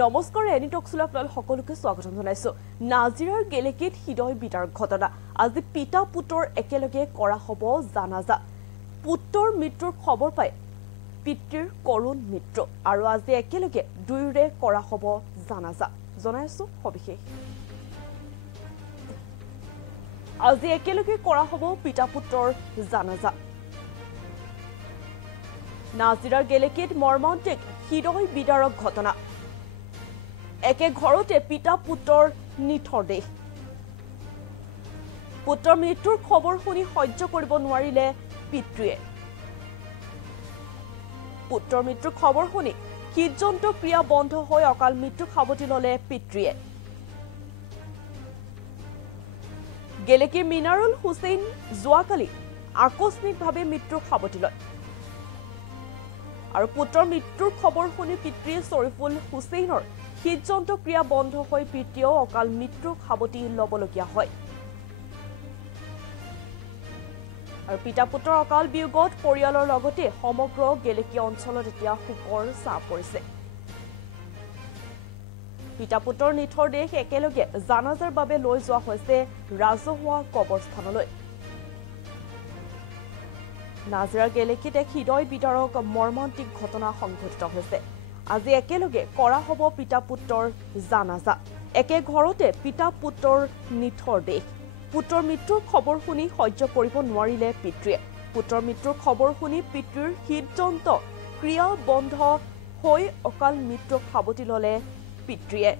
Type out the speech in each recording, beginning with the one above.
নমস্কাৰ এনি টকছলৈ আপোনালোক সকলোকে স্বাগতম জনাইছো। নাজিৰাৰ গেলেকীত হৃদয় বিদাৰ ঘটনা। আজি পিতা পুত্ৰৰ একেলগে কৰা হ'ব জানাজা। পুত্ৰৰ মৃত্যুৰ খবৰ পাই পিতৃৰ কৰুণ মৃত্যু আৰু আজি একেলগে দুয়োৰে কৰা হ'ব জানাজা। জনাইছো সবিশেষ। আজি একেলগে কৰা হ'ব পিতা পুত্ৰৰ জানাজা। নাজিৰাৰ গেলেকীত মৰ্মান্তিক হৃদয় বিদাৰক ঘটনা। একে ঘৰতে পিতা পুত্ৰৰ নিথৰ দেহ। পুত্ৰৰ মৃত্যুৰ খবৰ শুনি সহ্য কৰিব নোৱাৰিলে পিতৃয়ে। পুত্ৰৰ মৃত্যুৰ খবৰ শুনি হৃদযন্ত্ৰ ক্ৰিয়া বন্ধ হৈ অকাল মৃত্যু সাৱটি ললে পিতৃয়ে। গেলেকীৰ মিনাৰুল হুছেইন যোৱাকালি আকস্মিকভাৱে মৃত্যুৰ সাৱটি লয় আৰু পুত্ৰৰ মৃত্যুৰ খবৰ শুনি পিতৃয়ে শ্বৰিফুল হুছেইনৰ হৃদযন্ত্ৰ ক্ৰিয়া বন্ধ হৈ পিতৃয়েও অকাল মৃত্যুৰ সাৱটি লবলগীয়া হয়। আৰু পিতা পুত্ৰৰ অকাল বিয়োগত পৰিয়ালৰ লগতে সমগ্ৰ গেলেকী অঞ্চলত এতিয়া শোকৰ ছাঁ পৰিছে। পিতা পুত্ৰৰ নিথৰ দেহ একেলগে জানাজাৰ বাবে লৈ যোৱা হৈছে ৰাজহুৱা কবৰস্থানলৈ। নাজিৰাৰ গেলেকীত এক হৃদয় বিদাৰক মৰ্মান্তিক ঘটনা সংঘটিত হৈছে। আজি একেলগে কৰা হ'ব পিতা পুত্ৰৰ জানাজা। একে ঘৰতে পিতা পুত্ৰৰ নিথৰ দেহ। পুত্ৰৰ মৃত্যুৰ খবৰ শুনি সহ্য কৰিব নোৱাৰিলে পিতৃয়ে। পুত্ৰৰ মৃত্যুৰ খবৰ শুনি পিতৃৰ হৃদযন্ত্ৰ ক্ৰিয়া বন্ধ হৈ অকাল মৃত্যুক সাৱটি ললে পিতৃয়ে।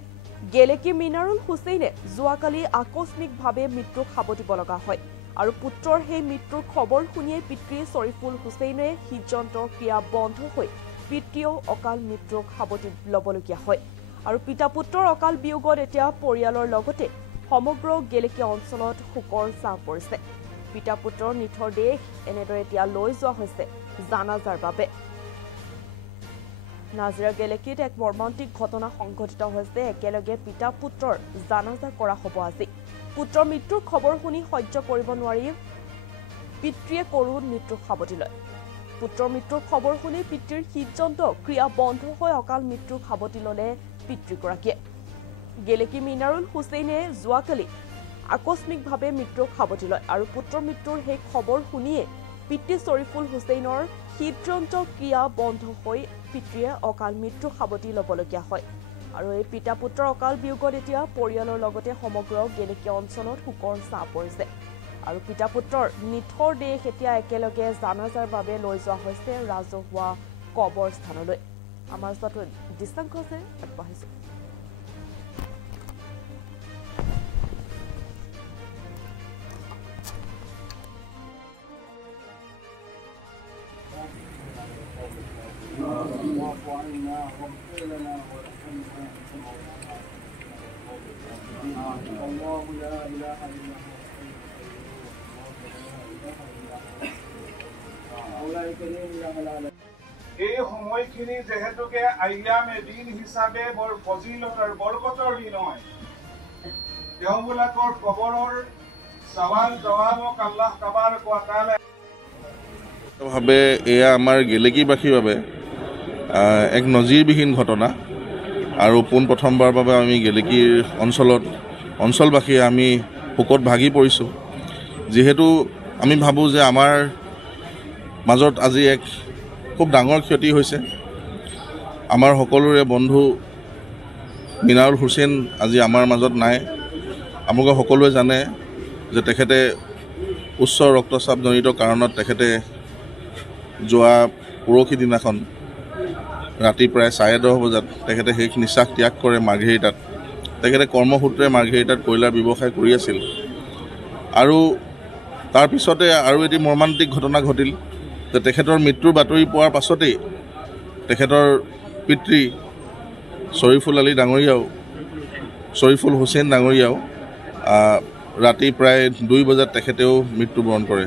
গেলেকী মিনাৰুল হুছেইনে যোৱাকালি আকস্মিকভাৱে মৃত্যুক সাৱটিব লগা হয় আৰু পুত্ৰৰ সেই মৃত্যুৰ খবৰ শুনিয়ে পিতৃ শ্বৰিফুল হুছেইনে হৃদযন্ত্ৰৰ ক্ৰিয়া বন্ধ হৈ পিতৃয়েও অকাল মৃত্যুক সাৱটি লবলগীয়া হয়। আৰু পিতা পুত্ৰৰ অকাল বিয়োগত এতিয়া পৰিয়ালৰ লগতে সমগ্ৰ গেলেকী অঞ্চলত শোকৰ ছাঁ পৰিছে। পিতা পুত্ৰৰ নিথৰ দেহ এনেদৰে এতিয়া লৈ যোৱা হৈছে জানাজাৰ বাবে। নাজিৰা গেলেকীত এক মৰ্মান্তিক ঘটনা সংঘটিত হৈছে। একেলগে পিতা পুত্ৰৰ জানাজা কৰা হ'ব আজি। পুত্ৰৰ মৃত্যুৰ খবৰ শুনি সহ্য কৰিব নোৱাৰি পিতৃয়ে কৰুণ মৃত্যুক সাৱটি লয়। পুত্ৰৰ মৃত্যুৰ খবৰ শুনি পিতৃৰ হৃদযন্ত্ৰ ক্ৰিয়া বন্ধ হৈ অকাল মৃত্যুক সাৱটি ললে পিতৃগৰাকীয়ে। গেলেকী মিনাৰুল হুছেইনে যোৱাকালি আকস্মিকভাৱে মৃত্যুক সাৱটি লয় আৰু পুত্ৰৰ মৃত্যুৰ সেই খবৰ শুনিয়ে পিতৃ শ্বৰিফুল হুছেইনৰ হৃদযন্ত্ৰ ক্ৰিয়া বন্ধ হৈ পিতৃয়ে অকাল মৃত্যুক সাৱটি লবলগীয়া হয়। আৰু এই পিতা পুত্ৰৰ অকাল বিয়োগত এতিয়া পৰিয়ালৰ লগতে সমগ্ৰ গেলেকী অঞ্চলত শোকৰ ছাঁ পৰিছে। আৰু পিতা পুত্ৰৰ নিথৰ দেহ এতিয়া একেলগে জানাজাৰ বাবে লৈ যোৱা হৈছে ৰাজহুৱা কবৰস্থানলৈ। আমাৰ ওচৰত দৃশ্যাংশ আছে, আগবাঢ়িছো। এই সময়খিনি যেহেতুকে আইয়ামে দিন হিচাপে বৰ ফজিলতৰ বৰকতৰ দিন হয়, তেওঁবিলাকৰ কবৰৰ সৱাল জবাবক আল্লাহ তাবাৰক ওয়া তাআলা ভাবে এয়া আমাৰ গেলেকীবাসীৰ বাবে এক নজিৰবিহীন ঘটনা। আৰু পোনপ্ৰথমবাৰ বাবে আমি গেলেকীৰ অঞ্চলবাসীয়ে আমি শোকত ভাগি পৰিছোঁ। যিহেতু আমি ভাবোঁ যে আমাৰ মাজত আজি এক খুব ডাঙৰ ক্ষতি হৈছে। আমাৰ সকলোৰে বন্ধু মিনাৰুল হুছেইন আজি আমাৰ মাজত নাই। আপোনালোকে সকলোৱে জানে যে তেখেতে উচ্চ ৰক্তচাপজনিত কাৰণত তেখেতে যোৱা পৰহি দিনাখন ৰাতি প্ৰায় 10:30 বজাত তেখেতে শেষ নিশ্বাস ত্যাগ কৰে মাৰ্ঘেৰিটাত। তেখেতে কৰ্মসূত্ৰে মাৰ্ঘেৰিটাত কয়লাৰ ব্যৱসায় কৰি আছিল। আৰু তাৰ পিছতে আৰু এটি মৰ্মান্তিক ঘটনা ঘটিল যে তেখেতৰ মৃত্যুৰ বাতৰি পোৱাৰ পাছতেই তেখেতৰ পিতৃ শ্বৰিফুল হুছেইন ডাঙৰীয়াও ৰাতি প্ৰায় 2 বজাত তেখেতেও মৃত্যুবৰণ কৰে।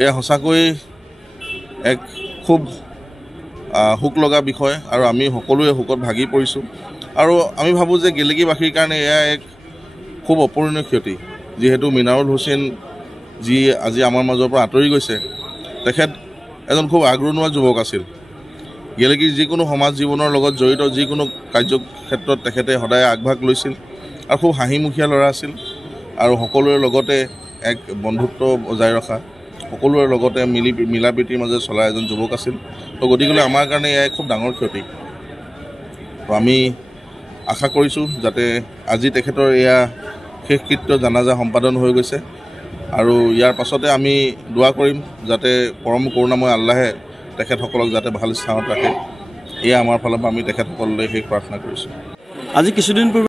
এয়া সঁচাকৈ এক খুব শোক লগা বিষয় আৰু আমি সকলোৱে শোকত ভাগি পৰিছোঁ। আৰু আমি ভাবোঁ যে গেলেকীবাসীৰ কাৰণে এয়া এক খুব অপূৰণীয় ক্ষতি। যিহেতু মিনাৰুল হুছেইন যি আজি আমাৰ মাজৰ পৰা আঁতৰি গৈছে, তেখেত এজন খুব আগৰণুৱা যুৱক আছিল। গেলেকীৰ যিকোনো সমাজ জীৱনৰ লগত জড়িত যিকোনো কাৰ্যক্ষেত্ৰত তেখেতে সদায় আগভাগ লৈছিল আৰু খুব হাঁহিমুখীয়া ল'ৰা আছিল আৰু সকলোৰে লগতে এক বন্ধুত্ব বজাই ৰখা সকলোৰে লগতে মিলা প্ৰীতিৰ মাজে চলা এজন যুৱক আছিল তো গতিকে আমাৰ কাৰণে এয়া খুব ডাঙৰ ক্ষতি তো আমি আশা কৰিছোঁ যাতে আজি তেখেতৰ এয়া শেষকৃত্য জানাজা সম্পাদন হৈ গৈছে আৰু ইয়াৰ পাছতে আমি দোৱা কৰিম যাতে পৰম কৰুণাময় আল্লাহে তেখেতসকলক যাতে ভাল স্থানত ৰাখে এয়া আমাৰ ফালৰ পৰা আমি তেখেতসকললৈ শেষ প্ৰাৰ্থনা কৰিছোঁ। আজি কিছুদিন পূৰ্বে